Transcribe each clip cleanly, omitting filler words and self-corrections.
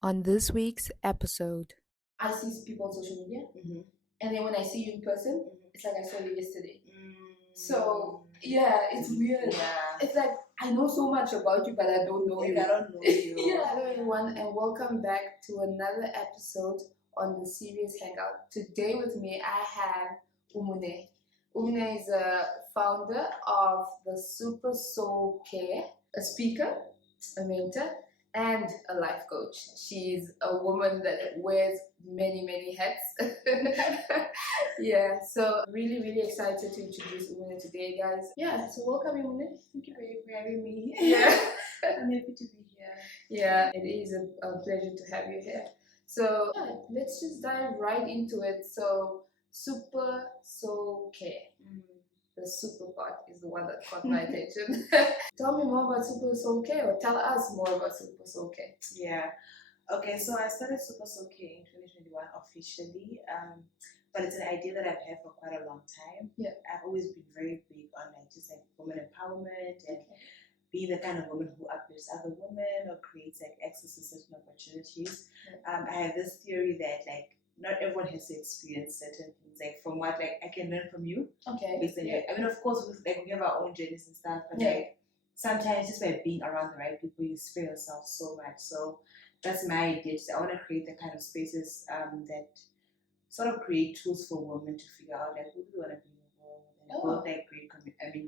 On this week's episode, I see people on social media, and then when I see you in person, it's like I saw you yesterday. So yeah, it's weird. Yeah. It's like I know so much about you, but I don't know you. I don't know you. Yeah. Hello everyone, and welcome back to another episode on the Serious Hangout. Today with me, I have Umunee. Umunee is a founder of the Super Soul Care, a speaker, a mentor, and a life coach. She's a woman that wears many hats. Yeah, so really excited to introduce Umunee today, guys. Yeah, so welcome, Umunee. Thank you for having me. Yeah. I'm happy to be here. Yeah, it is a pleasure to have you here. So yeah, let's just dive right into it. So Super Soul Care. The super part is the one that caught my attention. Tell me more about Super Soul Care, or tell us more about Super Soul Care. Yeah. Okay, so I started Super Soul Care in 2021 officially, but it's an idea that I've had for quite a long time. Yeah. I've always been very big on just women empowerment and being the kind of woman who uplifts other women or creates access to certain opportunities. Yeah. I have this theory that not everyone has to experience certain things. From what I can learn from you. Okay. I mean, of course, we have our own journeys and stuff, but sometimes just by being around the right people, you spare yourself so much. So that's my idea. I want to create the kind of spaces that sort of create tools for women to figure out who do we want to be in the world and build great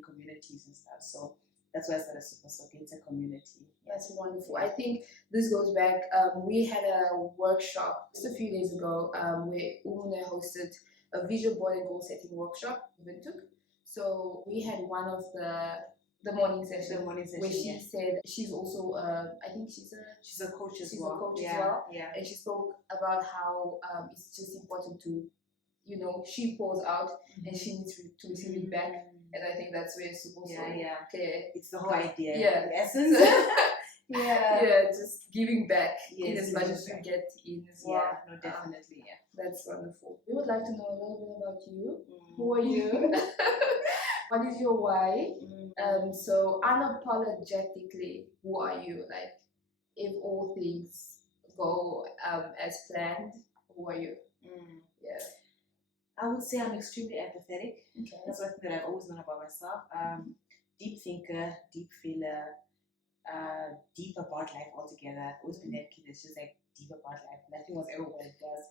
communities and stuff. So that's why I started Super Soul Care. It's a community. That's wonderful. I think this goes back. We had a workshop just a few days ago where Umunee hosted a vision board and goal setting workshop. So we had one of the morning session, where she said she's also I think she's a coach as well. Yeah. And she spoke about how it's just important to, she pours out and she needs to receive it back. And I think that's where Super Soul Care. It's the whole idea. Yeah. The essence. Yeah, just giving back in as much as you get in as well. Yeah, no, definitely. That's wonderful. We would like to know a little bit about you. Who are you? What is your why? So unapologetically, who are you? Like, if all things go as planned, who are you? Yeah. I would say I'm extremely empathetic. Okay. That's one thing that I've always known about myself. Deep thinker, deep feeler, deep about life altogether. I've always been that kid that's just deep about life. Nothing was ever what it was.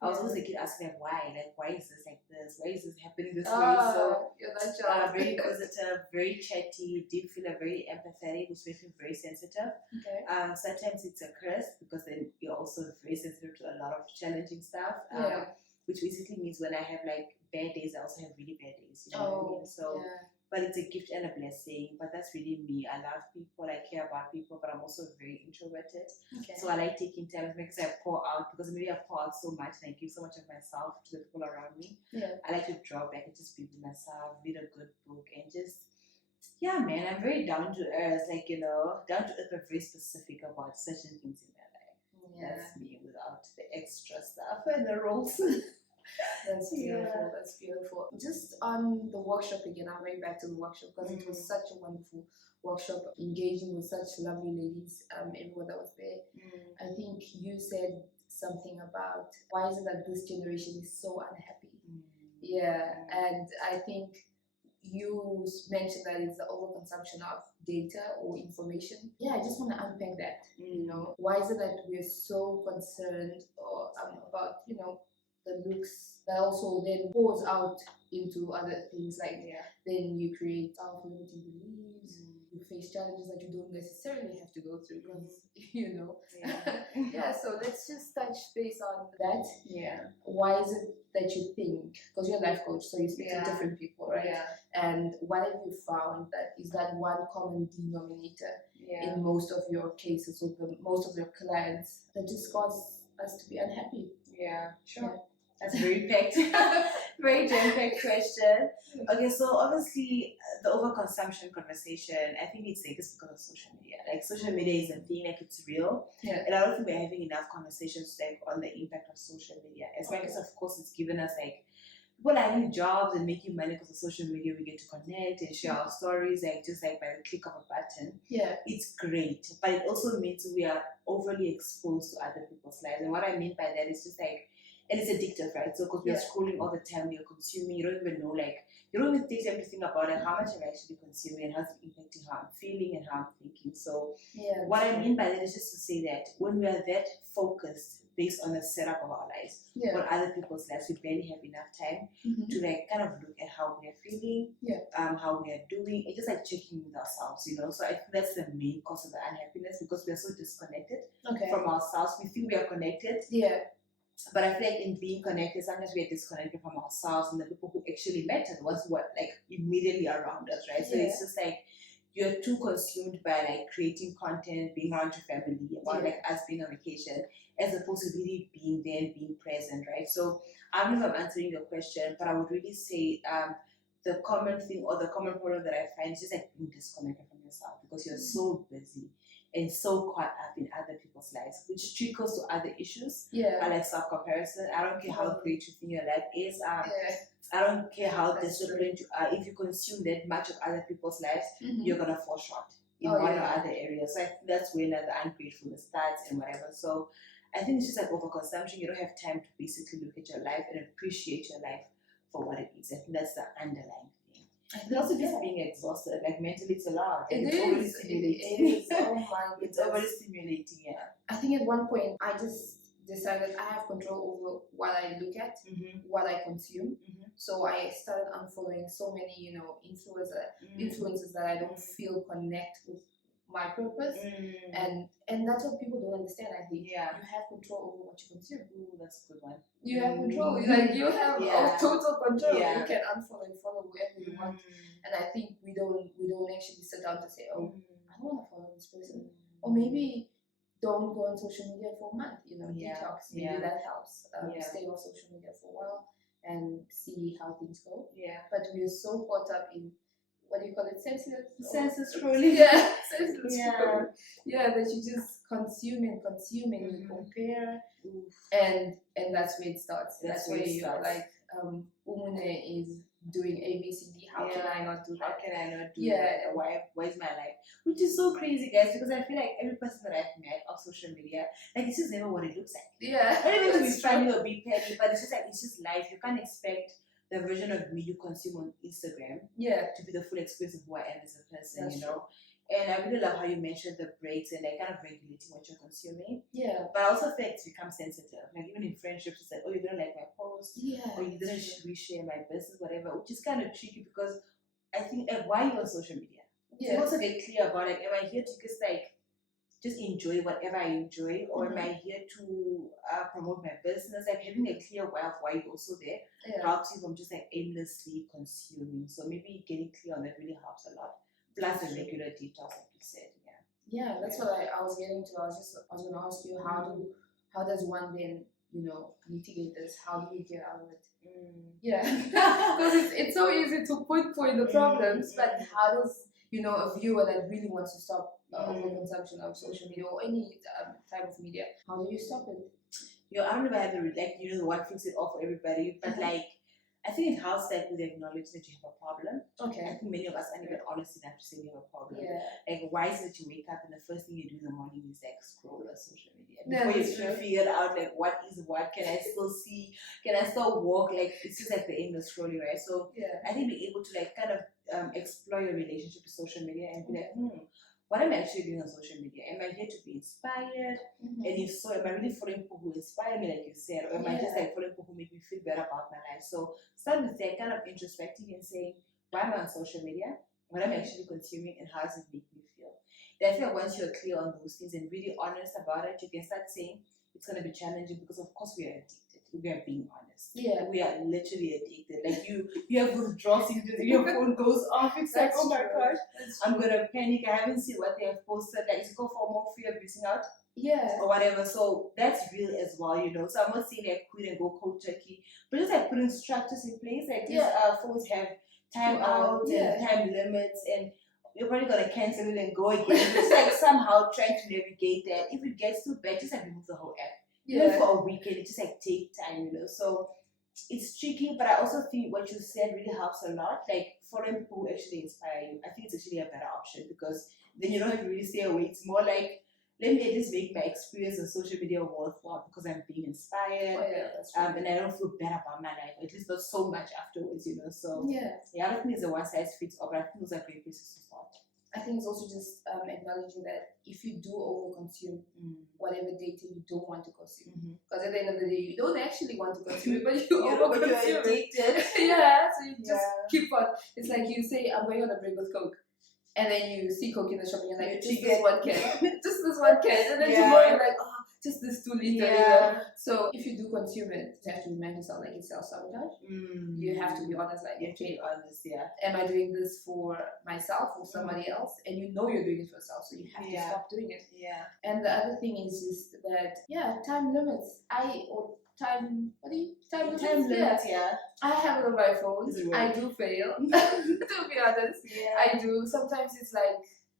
I was always a kid asking why? Why is this like this? Why is this happening this way? So you're that child. Very positive, very chatty, deep feeler, very empathetic, which makes me very sensitive. Okay. Sometimes it's a curse because then you're also very sensitive to a lot of challenging stuff. Which basically means when I have bad days, I also have really bad days. You know what I mean? So, but it's a gift and a blessing. But that's really me. I love people. I care about people, but I'm also very introverted. Okay. So I like taking time because I pour out. Because maybe I pour out so much and I give so much of myself to the people around me. Yeah. I like to draw back and just be with myself, read a good book, and just I'm very down to earth. Down to earth, but very specific about certain things in my life. Yeah. That's me without the extra stuff and the roles. That's beautiful. That's beautiful. Just on the workshop again, I'm going back to the workshop because it was such a wonderful workshop, engaging with such lovely ladies, everyone that was there. I think you said something about why is it that this generation is so unhappy? Yeah, and I think you mentioned that it's the overconsumption of data or information. Yeah, I just want to unpack that. Why is it that we're so concerned about the looks that also then pours out into other things then you create self-limiting beliefs. You face challenges that you don't necessarily have to go through because so let's just touch base on that. Why is it that you think, because you're a life coach, so you speak to different people, right? And what have you found that is that one common denominator in most of your cases with most of your clients that just cause us to be unhappy? That's very packed, very jam-packed question. Okay, so obviously the overconsumption conversation, I think it's because of social media. Social media is a thing, it's real. And I don't think we're having enough conversations on the impact of social media. As much as of course it's given us people are having jobs and making money because of social media. We get to connect and share our stories, like just like by the click of a button. Yeah. It's great, but it also means we are overly exposed to other people's lives. And what I mean by that is just like, and it's addictive, right? So because we're scrolling all the time, we're consuming. You don't even know, like, you don't even take time to think about like how much I'm actually consuming and how's it impacting how I'm feeling and how I'm thinking. So what I mean by that is just to say that when we are that focused based on the setup of our lives, on other people's lives, we barely have enough time to like kind of look at how we are feeling, how we are doing, and just like checking with ourselves, you know. So I think that's the main cause of the unhappiness, because we are so disconnected from ourselves. We feel we are connected, but I feel like in being connected, sometimes we are disconnected from ourselves and the people who actually matter, the ones who are like immediately around us, right? So it's just like you're too consumed by like creating content, being around your family, about like us being on vacation, as opposed to really being there and being present, right? So I don't know if I'm answering your question, but I would really say the common thing or the common problem that I find is just like being disconnected from yourself, because you're so busy and so caught up in other people's lives, which trickles to other issues. Like self-comparison. I don't care how great you think your life is. I don't care how disciplined you are. If you consume that much of other people's lives, you're gonna fall short in one or other area. So I think that's where the ungratefulness starts and whatever. So I think it's just like overconsumption. You don't have time to basically look at your life and appreciate your life for what it is. I think that's the underlying thing. And also just being exhausted, like mentally it's a lot. It's overly stimulating. It is. Oh my goodness. It's overly stimulating, I think at one point I just decided I have control over what I look at, what I consume. So I started unfollowing so many, you know, influencers that I don't feel connect with my purpose, and that's what people don't understand. I think you have control over what you consume. Ooh, that's a good one. You have control, like you have total control. You can unfollow and follow whoever you want, and I think we don't actually sit down to say, oh, I don't want to follow this person, or maybe don't go on social media for a month. You know, detox. Maybe that helps. Stay off social media for a while and see how things go. But we're so caught up in, what do you call it, senseless scrolling. Senseless scrolling. That you just consume and you compare, and that's where it starts. That's where you're like, Umunee is doing ABCD. How can I not do that? How can I not do that? Why is my life? Which is so crazy, guys, because I feel like every person that I've met off social media, like, it's just never what it looks like. Not even to be funny or be petty, but it's just life. You can't expect the version of me you consume on Instagram to be the full experience of who I am as a person, you know? And I really love how you mentioned the breaks and like kind of regulating what you're consuming. But I also feel like it's become sensitive. Like even in friendships, it's like, oh, you didn't like my post, or you didn't reshare my business, whatever, which is kind of tricky, because I think, like, why are you on social media? So also get clear about, like, am I here to just enjoy whatever I enjoy, or am I here to promote my business? Like, having a clear way of why you're also there helps you from just like aimlessly consuming. So maybe getting clear on that really helps a lot. Plus a regular detox, like you said. That's what I was getting to. I was going to ask you, how does one then, you know, mitigate this? How do we get out of it? Because it's so easy to point the problems, but how does, you know, a viewer that really wants to stop overconsumption of social media or any type of media, how do you stop it? I don't know if I have the one fix it all for everybody, but like, I think it helps like with the acknowledge that you have a problem. I think many of us aren't even honest enough to say we have a problem. Like, why is it you wake up and the first thing you do in the morning is like scroll on social media before you figure out like what is what? Can I still see? Can I still walk? Like, it's just like the aimless scrolling, right? So I think being able to like kind of explore your relationship with social media and be like, what am I actually doing on social media? Am I here to be inspired? And if so, am I really following people who inspire me, like you said? Or am I just like following people who make me feel better about my life? So start with that kind of introspecting and saying, why am I on social media? What am I actually consuming, and how does it make me feel? Then I feel like once you're clear on those things and really honest about it, you can start saying it's going to be challenging, because of course we are addicted. We are being honest. We are literally addicted. Like you have withdrawals, your phone goes off. It's like, oh my gosh, I'm gonna panic. I haven't seen what they have posted. Like, to go for more fear of missing out. Or whatever. So that's real as well, you know. So I'm not saying like quit and go cold turkey, but just like putting structures in place. Like these phones have time out and time limits, and you're probably gonna cancel it and go again. Just like somehow trying to navigate that. If it gets too bad, just like remove the whole app. Even for a weekend, it just like take time, you know. So it's tricky, but I also think what you said really helps a lot. Like following people who actually inspire you, I think it's actually a better option because then you don't have to really stay away. It's more like let me at least make my experience on social media worthwhile because I'm being inspired. Oh yeah, that's true. And I don't feel bad about my life, at least not so much afterwards, you know. So Yeah. I don't think it's a one size fits all, but I think those are great places to start. I think it's also just acknowledging that if you do overconsume whatever data you don't want to consume, because at the end of the day, you don't actually want to consume it, but you overconsume it. Yeah, so you just keep on. It's like you say, I'm going on a break with Coke. And then you see Coke in the shop and you're like, just this one can. Just this one can. And then tomorrow you're like, oh, just this 2 liter. You know? So if you do consume it, you have to remind yourself like it's self-sabotage. You have to be honest, like, okay, honest, am I doing this for myself or somebody else? And you know you're doing it for yourself, so you have to stop doing it. Yeah. And the other thing is just that, time limits. Time limits. Yeah. I have it on my phone. I do fail, to be honest. Yeah. I do. Sometimes it's like,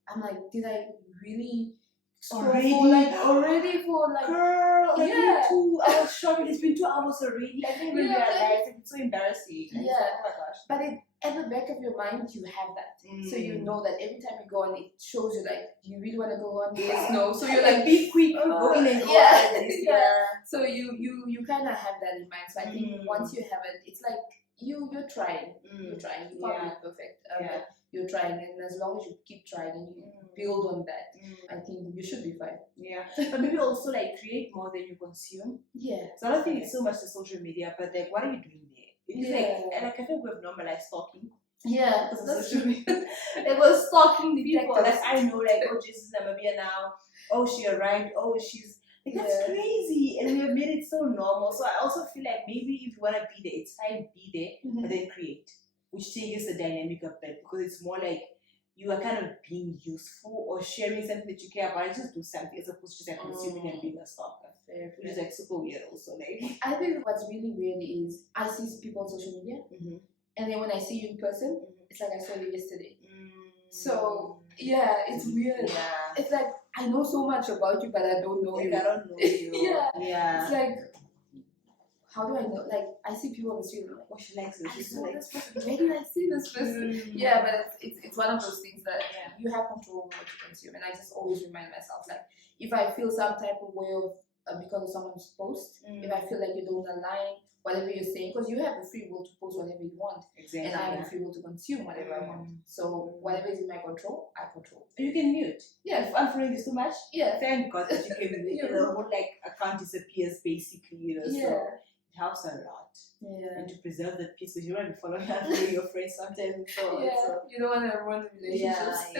I'm like, did I really scroll already for like girl, like 2 hours shopping, it's been 2 hours already. I didn't even realize it's so embarrassing. Like, oh my gosh. But at the back of your mind you have that. So you know that every time you go on it shows you like, do you really want to go on this? No. So you're like, be quick, go in and go out. So you kind of have that in mind. So I think once you have it, it's like you're trying. You're trying. You can't be perfect. But you're trying, and as long as you keep trying and you build on that, I think you should be fine. Yeah. But maybe also like create more than you consume. Yeah. So I don't think it's so much the social media, but like what are you doing there? It's like I think we've normalized stalking. Yeah, because of social media. It was stalking the people. Like I know, like, oh, Jesus is Namibia now. Oh, she arrived. Oh, she's like, that's crazy, and we have made it so normal. So I also feel like maybe if you want to be there, it's fine, be there, but then create, which changes the dynamic of that because it's more like you are kind of being useful or sharing something that you care about. Just do something as opposed to just like consuming and being a stalker. Which is like super weird also. Like I think what's really weird is I see people on social media and then when I see you in person, it's like I saw you yesterday. So yeah, it's weird. Yeah. It's like I know so much about you but I don't know you. I don't know you. It's like, how do I know? Like, I see people on the street, I'm like, oh, she likes this. I saw this person. Where did I see this person? Yeah, but it's one of those things that you have control over what you consume. And I just always remind myself, like, if I feel some type of way of, because of someone's post, if I feel like you don't align, whatever you're saying, because you have the free will to post whatever you want. Exactly. And I have the free will to consume whatever I want. So whatever is in my control, I control. You can mute. Yeah. If unfollowing this too much, thank God that you can mute. The whole like account disappears basically, you know. So it helps a lot. And to preserve the peace, because you want to be following your friends sometimes. So you don't want to ruin the relationships.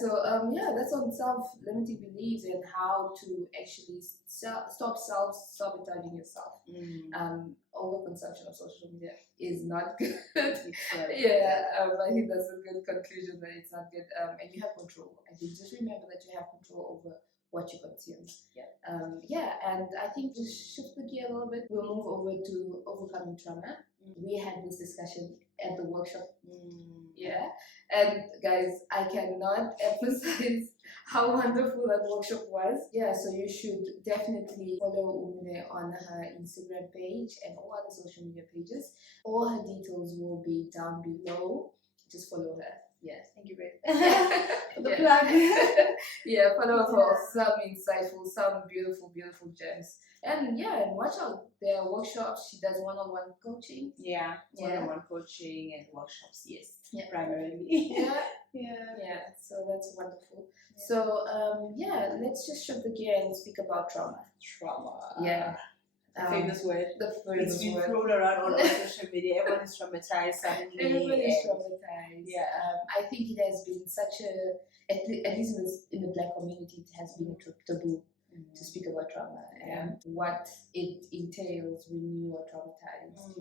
So that's on self-limiting beliefs and how to actually stop self-sabotaging yourself. Overconsumption of social media is not good. I think that's a good conclusion that it's not good. And you have control. I think just remember that you have control over what you consume. And I think to shift the gear a little bit, we'll move over to overcoming trauma. We had this discussion at the workshop. And guys, I cannot emphasize how wonderful that workshop was. So you should definitely follow Umunee on her Instagram page and all other social media pages. All her details will be down below. Just follow her. Thank you, babe. For the plug. Follow her for some insightful, some beautiful, beautiful gems. And watch out. There are workshops. She does one-on-one coaching. One-on-one coaching and workshops. Primarily. So that's wonderful. So let's just shift the gear and speak about trauma. Famous word. It's been thrown around all over social media. Everyone is traumatized suddenly. Everyone is traumatized. I think it has been such at least in the Black community, it has been a taboo to speak about trauma and what it entails when you are traumatized.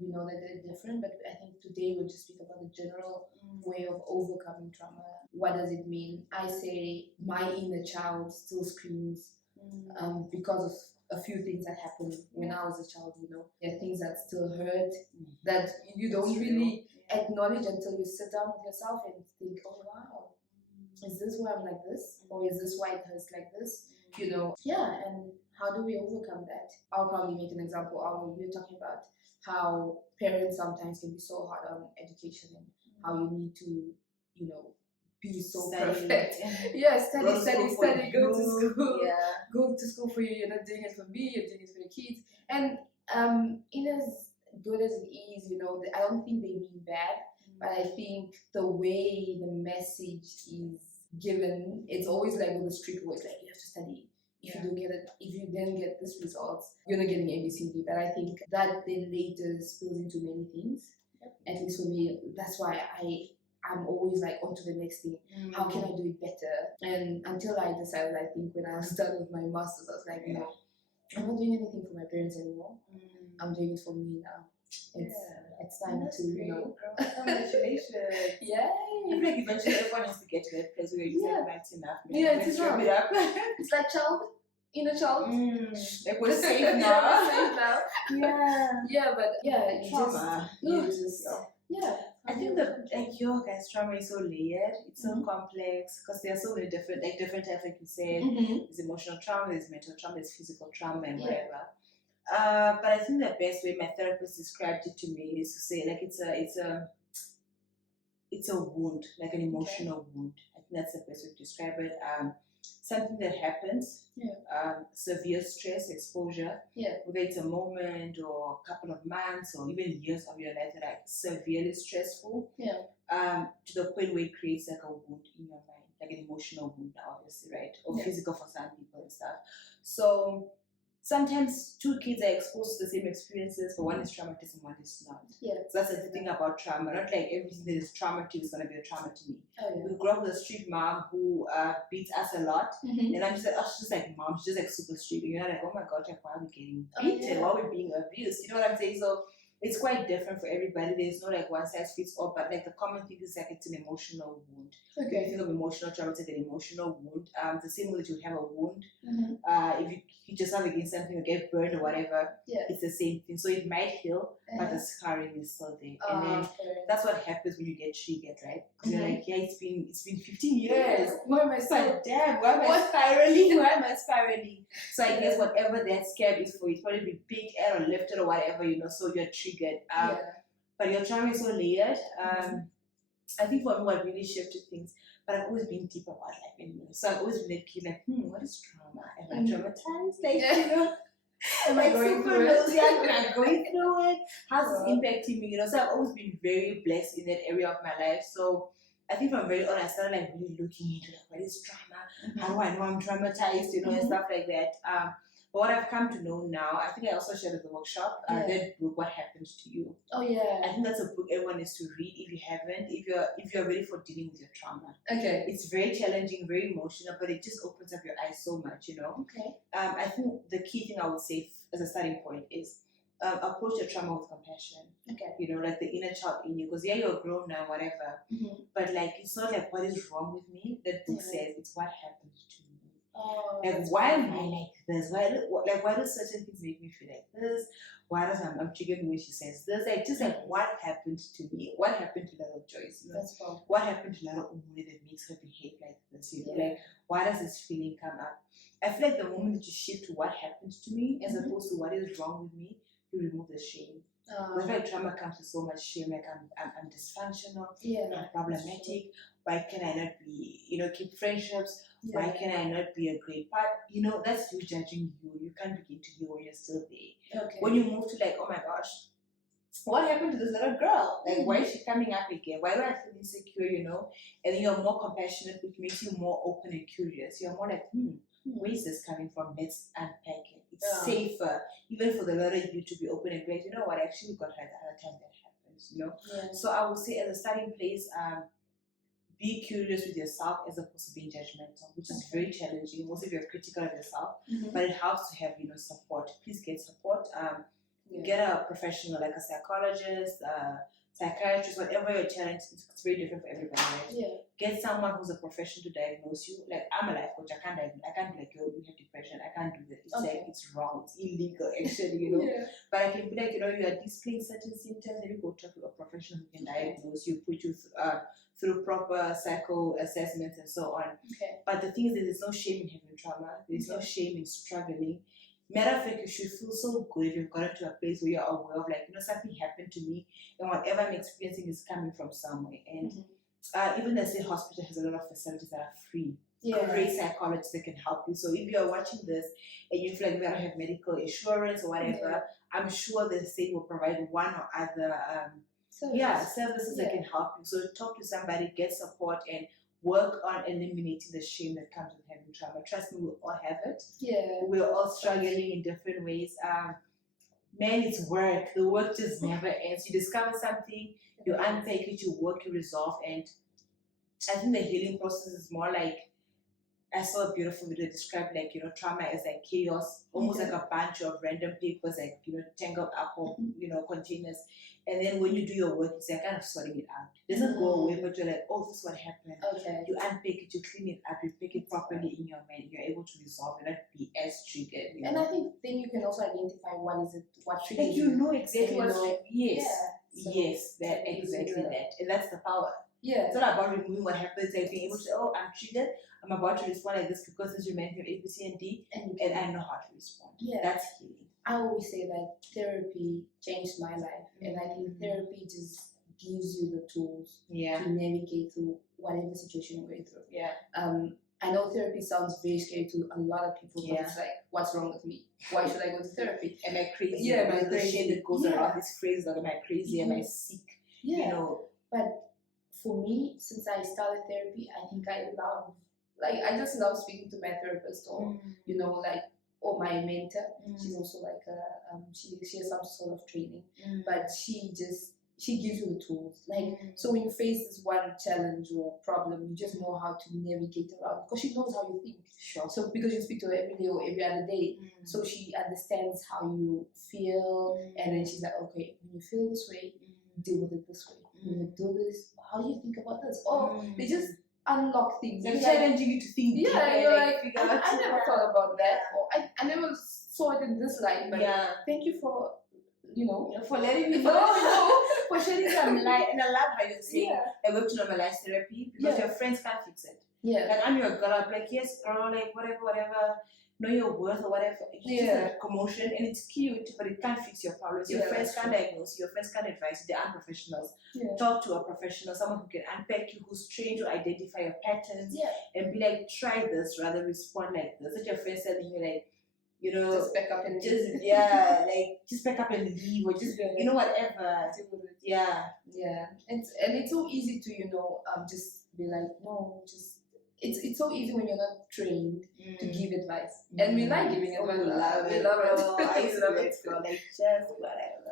We know that they're different, but I think today we'll just speak about the general way of overcoming trauma. What does it mean? I say my inner child still screams because of a few things that happened when I was a child. There are things that still hurt that you don't really acknowledge until you sit down with yourself and think, oh wow, is this why I'm like this? Or is this why it hurts like this? And how do we overcome that? I'll probably make an example. We were talking about how parents sometimes can be so hard on education and how you need to, be so perfect. Yeah, study, Go to study, school for study, go to you. school. Yeah. Go to school for you. You're not doing it for me, you're doing it for your kids. And in as good as it is, I don't think they mean bad, but I think the way the message is given, it's always like with the strict words, like you have to study. If you don't get it, if you then get this results, you're not getting ABCD. But I think that then later spills into many things. At least for me, that's why I'm always like on to the next thing. How can I do it better? And until I decided, I think when I was done with my masters, I was like, no, I'm not doing anything for my parents anymore. I'm doing it for me now. It's time That's to, great, girl. Congratulations. Yay! I feel like eventually everyone has to get to that place where you're just like, that's enough. Man. Yeah, Let's it's wrap enough. it up. It's like inner child. Like we're safe Yeah, now. we're safe now. Yeah. But Trauma. you just I think that like your guys' trauma is so layered, it's so complex because there are so many different types, like you said. There's emotional trauma, there's mental trauma, there's physical trauma, and whatever. But I think the best way my therapist described it to me is to say like it's a wound, like an emotional wound. I think that's the best way to describe it. Something that happens, severe stress exposure, whether it's a moment or a couple of months or even years of your life that are severely stressful, to the point where it creates like a wound in your mind, like an emotional wound, obviously, right? Or physical for some people and stuff. So sometimes two kids are exposed to the same experiences, but one is traumatized and one is not. Yeah. So that's the thing about trauma. Not like everything that is trauma to you is going to be a trauma to me. Oh, yeah. We grew up with a strict mom who beats us a lot. And I'm just like, oh, she's just like mom. She's just like super strict. And you're like, oh my God, like, why are we getting beaten? Why are we being abused? You know what I'm saying? So it's quite different for everybody. There's no like one size fits all, but like the common thing is like it's an emotional wound. When you think of emotional trauma, it's like an emotional wound. The same way that you have a wound. If you hit yourself against something or get burned or whatever, it's the same thing. So it might heal, but the scarring is still there. And then that's what happens when you get triggered, right? Because you're like, yeah, it's been 15 years. Why am I But damn, why am I spiraling? Why am I spiraling? So I guess whatever that scare is for, it's probably be big air or lifted or whatever, so you're triggered. But your trauma is so layered. I think for me what really shifted things, but I've always been deep about life anyway. So I've always been like, what is trauma? Am I traumatized? Like, am I going through it? Am I going through it? How's this impacting me? So I've always been very blessed in that area of my life. So I think from very early I started like really looking into like what is trauma? How do I know I'm traumatized? And stuff like that. But what I've come to know now, I think I also shared at the workshop, that book, What Happened to You. Oh yeah. I think that's a book everyone needs to read if you haven't, if you're ready for dealing with your trauma. Okay. It's very challenging, very emotional, but it just opens up your eyes so much, Okay. I think the key thing I would say as a starting point is approach your trauma with compassion. Okay. Like the inner child in you, because you're grown now, whatever. But like it's not like what is wrong with me. That book says it's what happened to me. Oh, like why am I like this? Why do certain things make me feel like this? Why does I'm triggered when she says this? Like just like what happened to me? What happened to little Joyce? That's fun. What happened to little Umunee that makes her behave like this? Like why does this feeling come up? I feel like the moment that you shift to what happened to me as opposed to what is wrong with me, you remove the shame. But like trauma comes with so much shame, like I'm dysfunctional, I'm problematic. Why can I not be, keep friendships? Why can I not be a great part? That's you judging you. You can't begin to heal when you're still there. Okay. When you move to like, oh my gosh, what happened to this little girl? Like, why is she coming up again? Why do I feel insecure, And then you're more compassionate, which makes you more open and curious. You're more like, where is this coming from? Let's unpack it. It's safer, even for the little you to be open and great. You know what? I actually got hurt the other time that happens, So I would say as a starting place, be curious with yourself as opposed to being judgmental, which is very challenging. Most of you are critical of yourself, but it helps to have, support. Please get support. Get a professional like a psychologist, psychiatrist, whatever your challenge, it's very different for everybody, right? Yeah. Get someone who's a professional to diagnose you. Like, I'm a life coach, I can't be like, yo, you have depression, I can't do that. It's like, it's wrong, it's illegal, actually, you know. Yeah. But I can be like, you know, you are displaying certain symptoms, maybe go talk to a professional who can diagnose you, put you through proper psycho assessments and so on. Okay. But the thing is that there's no shame in having trauma, there's no shame in struggling. Matter of fact, you should feel so good if you've gotten to a place where you're aware of, like, you know, something happened to me, and whatever I'm experiencing is coming from somewhere. And even the state hospital has a lot of facilities that are free. Yeah. Great psychologists that can help you. So if you're watching this and you feel like you don't have medical insurance or whatever, I'm sure the state will provide one or other services that can help you. So talk to somebody, get support, and work on eliminating the shame that comes with having trauma. Trust me, we all have it. Yeah. We're all struggling in different ways. Man, it's work. The work just never ends. You discover something, you unpack it, you work, you resolve, and I think the healing process is more like, I saw a beautiful video described like, you know, trauma is like chaos, almost like a bunch of random papers, like, you know, tangled up or, you know, containers. And then when you do your work, it's like kind of sorting it out. It doesn't go away, but you're like, oh, this is what happened. Okay. You unpack it, you clean it up, you pick it properly in your mind, you're able to resolve it, not be as triggered. And I think then you can also identify what triggers like, you know exactly what's yes. So Yes, that exactly that. And that's the power. Yeah. It's not about removing what happens, like being able to say, oh, I'm triggered, I'm about to respond like this because since you mentioned A, B, C, and D, and I know how to respond. Yeah. That's healing. I always say that therapy changed my life, and I think therapy just gives you the tools to navigate through whatever situation you're going through. Yeah. I know therapy sounds very scary to a lot of people, but it's like, what's wrong with me? Why should I go to therapy? Am I crazy? Yeah, am I the crazy? shit that goes around this phrase, like, am I crazy? Am I sick? Yeah. You know. But for me, since I started therapy, I think I just love speaking to my therapist, or you know, like, or my mentor. She's also like she has some sort of training, but she gives you the tools. Like, so when you face this one challenge or problem, you just know how to navigate around, because she knows how you think. Sure. So because you speak to her every day or every other day, so she understands how you feel, and then she's like, okay, when you feel this way, deal with it this way. When you do this, how do you think about this? Oh, they just unlock things. They're challenging you to think. Yeah, you're like, I never out. thought about that, or I never saw it in this light, but thank you for, you know, for letting me know, for shedding some light. And I love how you're saying that we have to normalize therapy, because your friends can't fix it. Yeah. Like, I'm your girl, I'm like, yes, girl, like, whatever, know your worth or whatever. It's just a commotion, and it's cute, but it can't fix your problems. Your friends can't diagnose you, your friends can't advise you, they're unprofessionals. Talk to a professional, someone who can unpack you, who's trained to identify your patterns, and be like, try this, rather respond like this. Let your friends telling you, like, you know, just back up and just back up and leave, or just you know, whatever. Yeah. It's so easy to, you know, just be like, no, just it's so easy when you're not trained to give advice, and we like giving advice. We love it. Like, just whatever.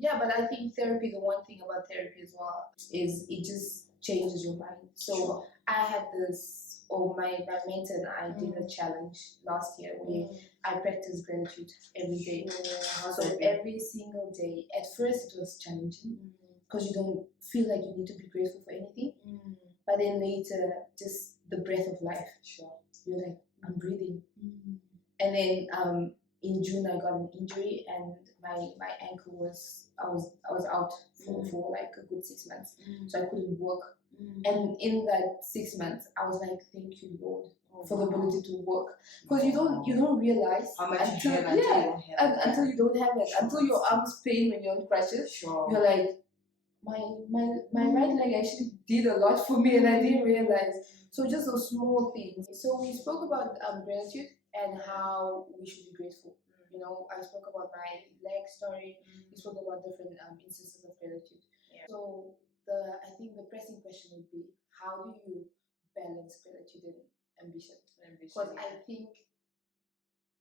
But I think therapy, the one thing about therapy as well is it just changes your mind. So I had this, my mentor and I did a challenge last year where I practiced gratitude every day. So every single day. At first it was challenging because you don't feel like you need to be grateful for anything. But then later, just the breath of life. You're like, I'm breathing. And then in June I got an injury, and my ankle was I was out for like a good 6 months, so I couldn't work. And in that 6 months, I was like, thank you, Lord, for the ability to work, because you don't realize how much until you have until you don't have it, until your arms pain when you're on crutches. You're like, my right leg actually did a lot for me, and I didn't realize. So just those small things. So we spoke about gratitude and how we should be grateful. You know, I spoke about my leg story. We spoke about different instances of gratitude. So I think the pressing question would be, how do you balance gratitude and ambition? Because I think,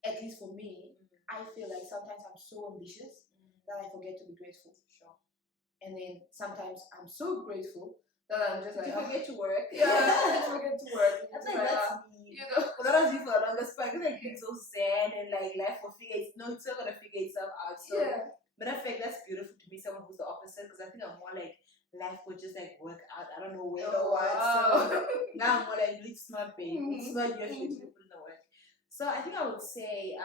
at least for me, I feel like sometimes I'm so ambitious that I forget to be grateful. And then sometimes I'm so grateful that I'm just like, you forget to work. I forget to work. That's like, that's me. You know, a lot of people for the longest part, because like being so sad and like life will figure it's not gonna figure itself out. So, but I think that's beautiful to be someone who's Now I'm more like, it's not big. It's not your shit. You put in the work. So I think I would say,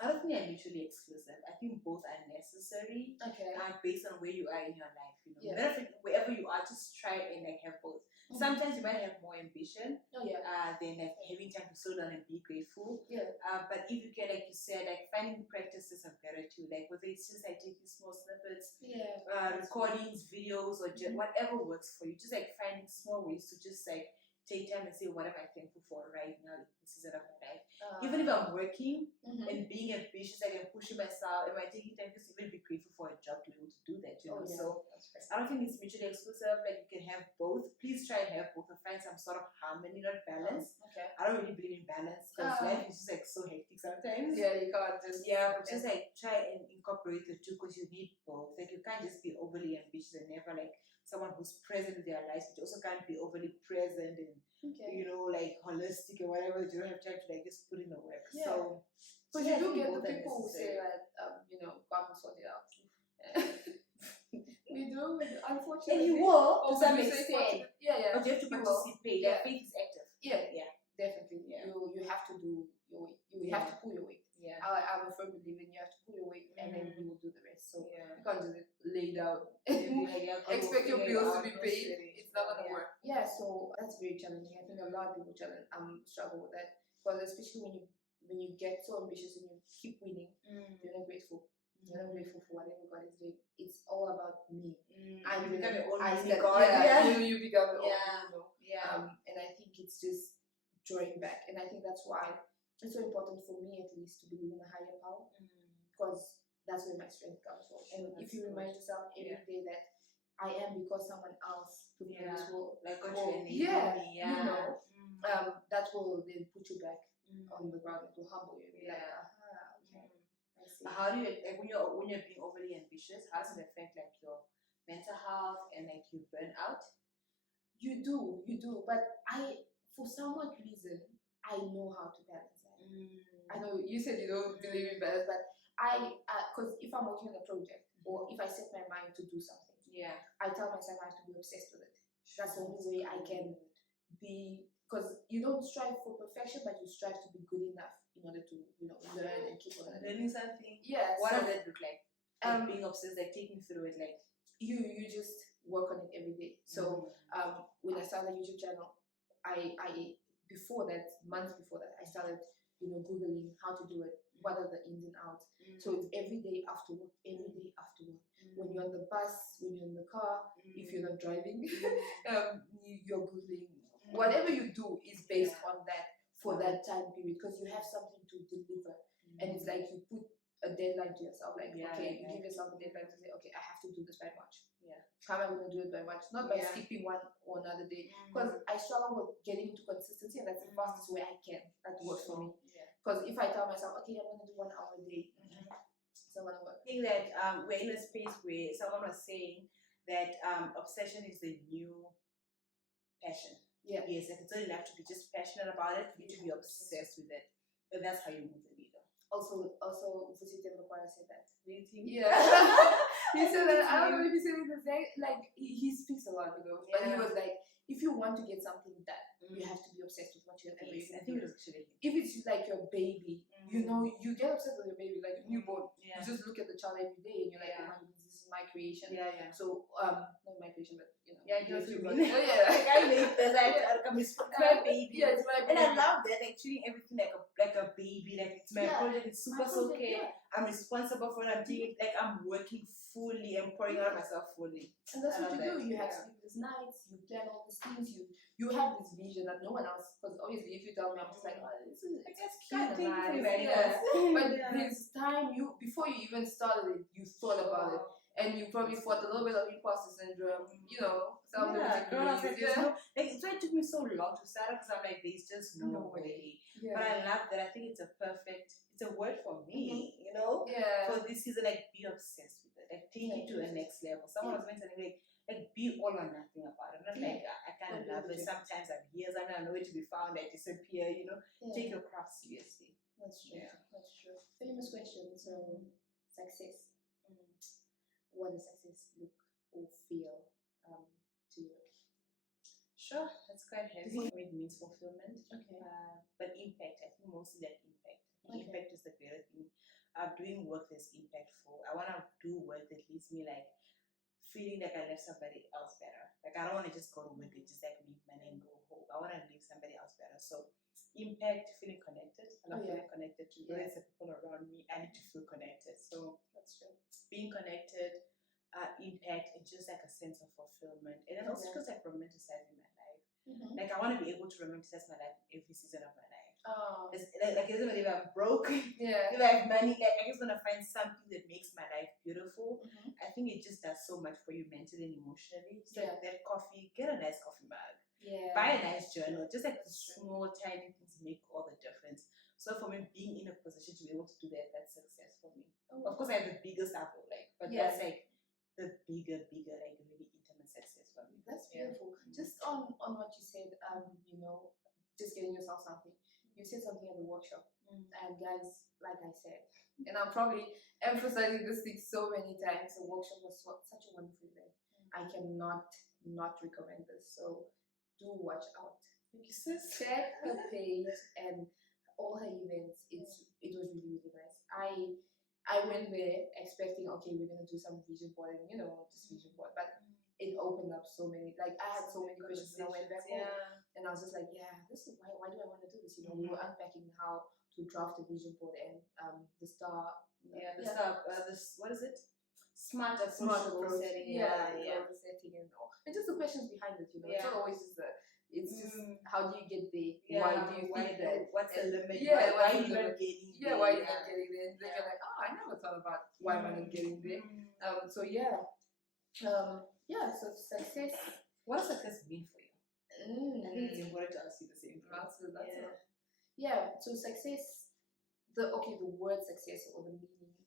I don't think they're mutually exclusive. I think both are necessary. Okay. Based on where you are in your life, you know. Yeah. Matter of fact, wherever you are, just try and like have both. Sometimes you might have more ambition. Oh yeah. Than like having time to slow down and be grateful. Yeah. But if you can, like you said, like finding practices of gratitude, like whether it's just like taking small snippets, Yeah. recordings, videos, or just whatever works for you. Just like finding small ways to just like take time and say, what am I thankful for right now in this season of my life? Even if I'm working and being ambitious, I can push myself. Am I taking time just even be grateful for a job to be able to do that? You know, so I don't think it's mutually exclusive. Like you can have both. Please try and have both and find some sort of harmony, not balance. Okay. I don't really believe in balance because life is just like so hectic sometimes. Yeah, you can't just. Yeah, but just like try and incorporate the two because you need both. Like you can't just be overly ambitious and never like someone who's present with their lives, but you also can't be overly present and you know like holistic or whatever. You don't have time to like just put in the work. Yeah. So but you do get the people who say that you know, God will sort it out. We do, unfortunately. And you will to some extent. Yeah. But you have to participate. Yeah. Faith is active. Yeah. Definitely. Yeah. You have to do your weight. You have to pull your weight. Yeah. I'm a firm believer you have to pull your weight and then you will do the rest. So yeah. you can't just lay down and expect your bills to be paid. It's not gonna work. Yeah, so that's very challenging. I think a lot of people struggle with that. Because especially when you get so ambitious and you keep winning, you're not grateful. You're not grateful for whatever God is doing. It's all about me. I become your own God. You become your own. And I think it's just drawing back. And I think that's why it's so important for me, at least, to believe in a higher power, because that's where my strength comes from. And if you remind yourself every day that I am because someone else put me in this world, like God you know, that will then put you back on the ground. It will humble you. Like, okay. I see. How do you like when you're being overly ambitious? How does it affect like your mental health and like you burn out? You do, but for some odd reason, I know how to balance that. I know you said you don't believe in balance, but because if I'm working on a project or if I set my mind to do something, I tell myself I have to be obsessed with it. That's the only way I can be, because you don't strive for perfection, but you strive to be good enough in order to, you know, learn and keep on learning something. Yeah. What does that look like? Being obsessed, like take me through it, like you just work on it every day. So when I started a YouTube channel, I before that, months before that, I started, you know, Googling how to do it, what are the ins and outs. So it's every day after work, When you're on the bus, when you're in the car, if you're not driving, you're Googling. Whatever you do is based on that for that time period, because you have something to deliver. And it's like you put a deadline to yourself, like, you give yourself a deadline to say, okay, I have to do this by March. How am I going to do it by March? Not by skipping one or another day. Because I struggle with getting into consistency, and that's the fastest way I can. That works for me. Because if I tell myself, okay, I'm going to do 1 hour a day, it's not going to work. I think that we're in a space where someone was saying that obsession is the new passion. Yeah. Yes, like it's not enough to be just passionate about it, you need to be obsessed with it. But that's how you move the needle. Also, Vusite Mbakwara said that. Do you think? Yeah. He said that, I don't know if he said it the same, like, he speaks a lot, you know, but he was like, if you want to get something done, you have to be obsessed with what you're doing. I think it was actually if it's like your baby, you know, you get obsessed with your baby, like a newborn. You just look at the child every day and you're like, oh my goodness, this is my creation. So, not my creation, but you know. I know what you mean. Like I made this, it's my baby. Yeah, it's my baby. And I love that, like treating everything like a baby, like it's my project, it's super okay. I'm responsible for it, I'm taking it, like I'm working fully, I'm pouring out myself fully. And that's what you do. You have sleepless nights, you plan all these things, you have this vision that no one else, because obviously if you tell me, I'm just like, oh, it's kind of nice. But there's time before you even started it, you thought about it. And you probably fought a little bit of imposter syndrome, you know. That's why it took me so long to start because I'm like, there's just no way. But I love that. I think it's a word for me, you know? For this season, like, be obsessed with it. Like, take it to a next level. Someone was mentioning, like, be all or nothing about it. Not like, I kind of love it. Sometimes I'm here, sometimes I'm nowhere to be found, I disappear, you know? Take your craft seriously. That's true. That's true. Famous question. So, success. What does success look or feel to you? Sure, that's quite heavy. For me, it means fulfillment. Okay. But impact, I think mostly that impact. Okay. Impact is the greater thing. Doing work that's impactful. I want to do work that leaves me like feeling like I left somebody else better. Like I don't want to just go to work and just like make money and go home. I want to leave somebody else better. So impact, feeling connected. I love feeling connected to those people around me. I need to feel connected. So That's true. being connected, impact, and just like a sense of fulfillment. And it also feels like romanticizing my life. Mm-hmm. Like I want to be able to romanticize my life in every season of my life. Oh. It's, like it doesn't matter if I'm broke, Yeah. if I have money, like I just want to find something that makes my life beautiful. Mm-hmm. I think it just does so much for you mentally and emotionally. So that coffee, get a nice coffee mug. Yeah. Buy a nice journal. Just like the small, tiny things make all the difference. So for me, being in a position to be able to do that, that's success for me. Oh. Of course, I have the biggest apple, like, but that's like the bigger, like really intimate success for me. That's beautiful. Just on what you said, you know, just getting yourself something. You said something at the workshop, and guys, like I said, and I'm probably emphasizing this thing so many times. The workshop was such a wonderful event. I cannot not recommend this. So do watch out. Thank you, sis. Check her page and all her events. It was really nice. I went there expecting, okay, we're gonna do some vision board and just vision board, but it opened up so many. Like I had so many questions when I went back home, and I was just like, this is why do I want to do this? We were unpacking how to draft a vision board and the star. What is it? Smart goal setting. Goal setting and all, and just the questions behind it. It's not always just it's just how do you get there? Why do you think that? What's the limit? Yeah, why are you not getting there? Why are you not getting there? And then you're like, I never thought about why am I not getting there. So success. What does success mean for you? I think it's important to ask you the same thing. So success, the word success or the meaning,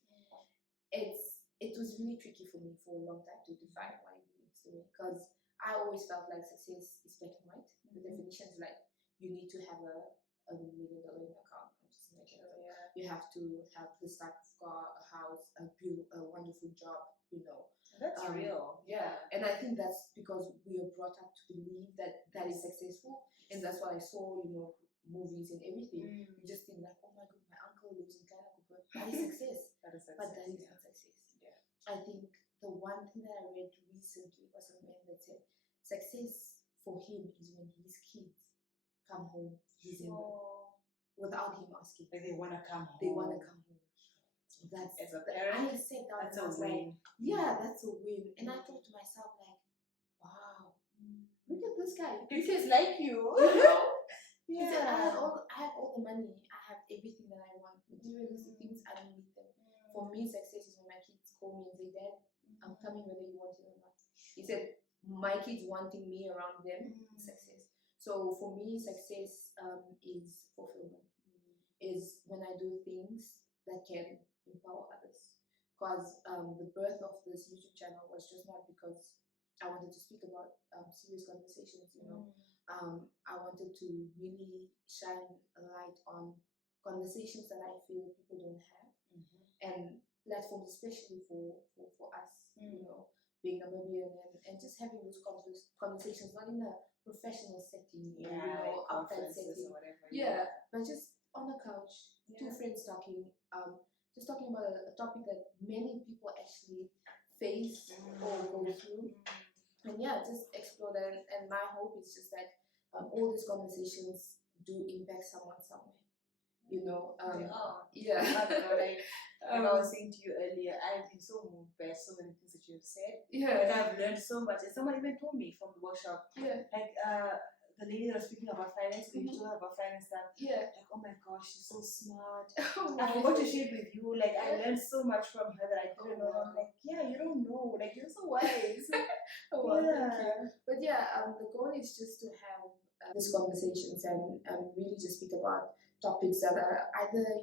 it was really tricky for me for a long time to define what it means to me, because I always felt like success is black and white. The definition is like you need to have a $1 million in account. I'm just making it up. You have to have this type of car, a house, a wonderful job. That's real. Yeah, and I think that's because we are brought up to believe that is successful, and that's what I saw. Movies and everything. You just think like, oh my god, my uncle lives in Ghana, that is success. That is success. But that is not success. Yeah. I think the one thing that I read recently was a man that said success for him is when his kids come home without him asking. Like they want to come home. They want to come home. That's as a parent. I said that. That's a win. Like, that's a win. And I thought to myself like, wow, look at this guy. This is like you. He said, I have all the money. I have everything that I want. Materialistic things, I don't need them. For me, success is when my kids call me and say, Dad, I'm coming whether you want it or not. He said, my kids wanting me around them is success. So for me, success is fulfillment. Is when I do things that can empower others. Because the birth of this YouTube channel was just not because I wanted to speak about serious conversations, I wanted to really shine a light on conversations that I feel people don't have, and platforms especially for us, being Namibian and just having those conversations, not in a professional setting, outside setting, but just on the couch, two friends talking, just talking about a topic that many people actually face or go through. And just explore that. And my hope is just that all these conversations do impact someone somewhere. Like I was saying to you earlier, I've been so moved by so many things that you have said. Like I've learned so much. And someone even told me from the workshop, like the lady that was speaking about finance, when you told her about finance stuff, like, oh my gosh, she's so smart. I forgot to share it with you. Like I learned so much from her that I didn't know. I'm like, you don't know. Like you're so wise. Thank you. But the goal is just to have these conversations and really just speak about topics that are either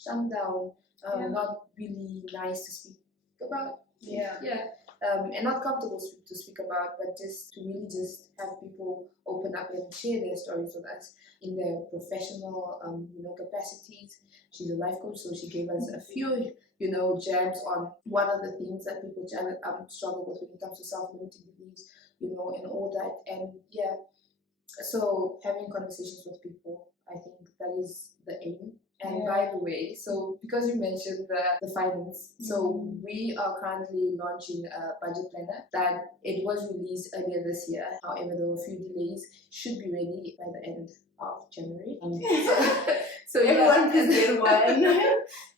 shunned down, not really nice to speak about. And not comfortable to speak about, but just to really just have people open up and share their stories with us in their professional capacities. She's a life coach, so she gave us a few gems on what are the things that people struggle with when it comes to self-limiting beliefs, and all that. And yeah, so having conversations with people, I think that is the aim. And by the way, so because you mentioned the finance, so we are currently launching a budget planner that it was released earlier this year. However, there were a few delays. Should be ready by the end of January. So Everyone please get one.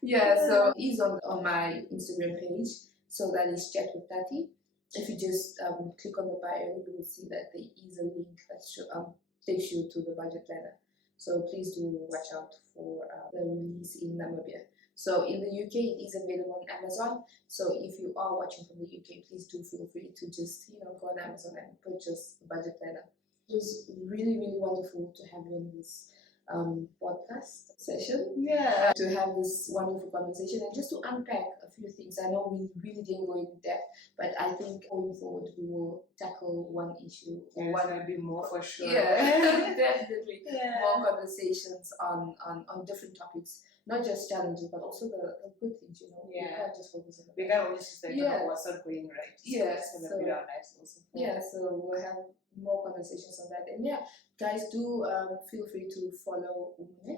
yeah, so it's on my Instagram page. So that is Chat with Tati. If you just click on the bio, you will see that there is a link that takes you to the budget planner. So please do watch out for the release in Namibia. So in the UK, it is available on Amazon. So if you are watching from the UK, please do feel free to just go on Amazon and purchase the budget planner. It was really, really wonderful to have you on this podcast session. Yeah. To have this wonderful conversation and just to unpack a few things. I know we really didn't go in depth, but I think going forward we will tackle one issue. There's going to be more for sure. Yeah, definitely. Yeah. More conversations on different topics. Not just challenges, but also the good things, Yeah. We can't just focus on We can't always just think about what's not going right. Yeah. So, our lives also. Yeah, so we'll have more conversations on that. And yeah, guys, do feel free to follow Umunee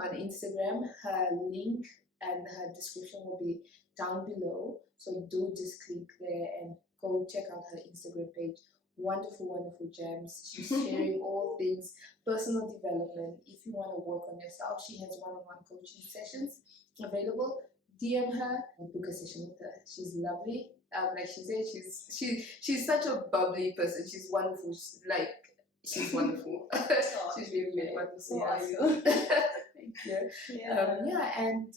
on Instagram. Her link and her description will be down below. So do just click there and go check out her Instagram page. Wonderful, wonderful gems. She's sharing all things personal development. If you want to work on yourself, she has one-on-one coaching sessions available. DM her and book a session with her. She's lovely. Like she said, she's such a bubbly person. She's wonderful. She's wonderful. She's really, really wonderful. So are you. Thank you. Yeah. And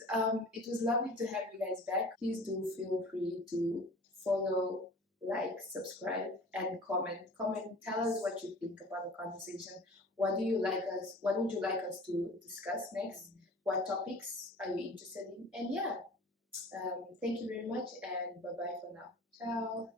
it was lovely to have you guys back. Please do feel free to follow, like, subscribe, and comment. Tell us what you think about the conversation. What would you like us to discuss next? What topics are you interested in? And yeah, thank you very much, and bye bye for now. Ciao.